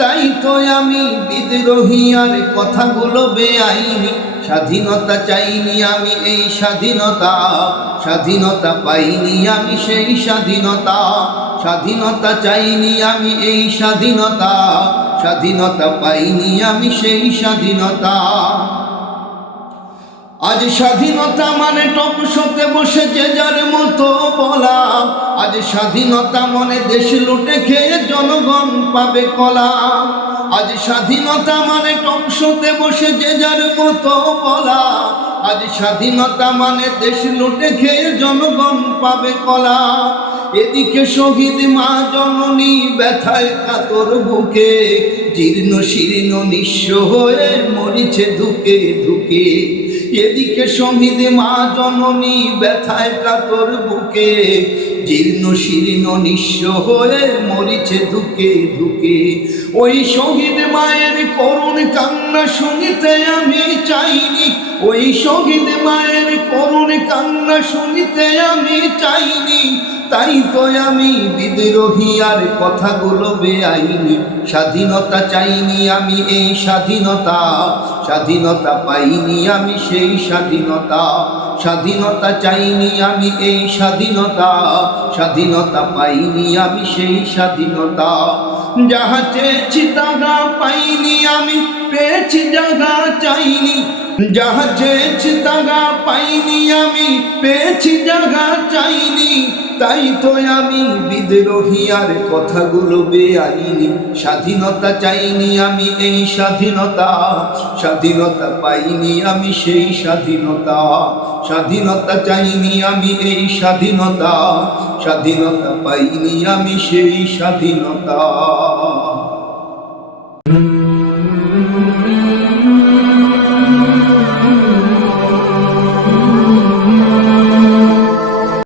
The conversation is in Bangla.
তাই তো আমি বিদ্রোহী আর কথাগুলো বেআইনি। স্বাধীনতা চাইনি আমি এই স্বাধীনতা স্বাধীনতা পাইনি আমি সেই স্বাধীনতা। স্বাধীনতা চাইনি আমি এই স্বাধীনতা স্বাধীনতা পাইনি আমি সেই স্বাধীনতা। আজ স্বাধীনতা মানে টক শোতে বসে যে যার মতো বলা। আজ স্বাধীনতা মনে দেশ লুটে খেয়ে জনগণ পাবে কলা। আজ স্বাধীনতা মানে টক শোতে বসে যে যার মতো বলা। আজ স্বাধীনতা মানে দেশ লুটে খেয়ে জনগণ পাবে কলা। এদিকে শহীদ মা জননী ব্যথায় কাতর বুকে, জীর্ণ শীর্ণ নিঃস্ব হয়ে মরিছে ধুকে ধুকে। এদিকে শহীদ মা জননী ব্যথায় কাতর বুকে, জীর্ণ শীর্ণ নিঃস্ব হয়ে মরিছে ধুকে ধুকে। ওই শহীদ মায়ের করুণ কান্না শুনিতে আমি চাইনি, ওই শহীদ মায়ের করুণ কান্না শুনিতে আমি চাইনি, তাই তো আমি বিদ্রোহী আর কথাগুলো বেআইনি। স্বাধীনতা চাইনি আমি এই স্বাধীনতা স্বাধীনতা পাইনি আমি সেই স্বাধীনতা। স্বাধীনতা চাইনি আমি এই স্বাধীনতা স্বাধীনতা পাইনি আমি সেই স্বাধীনতা। যাহা চেয়েছি তাহা পাইনি আমি, পেয়েছি যাহা চাইনি যাহা চেয়েছি তাহা পাইনি আমি, পেয়েছি যাহা চাইনি, তাই তো আমি বিদ্রোহী আর কথাগুলো বেআইনি। স্বাধীনতা চাইনি আমি এই স্বাধীনতা স্বাধীনতা পাইনি আমি সেই স্বাধীনতা। স্বাধীনতা চাইনি আমি এই স্বাধীনতা স্বাধীনতা পাইনি আমি সেই স্বাধীনতা।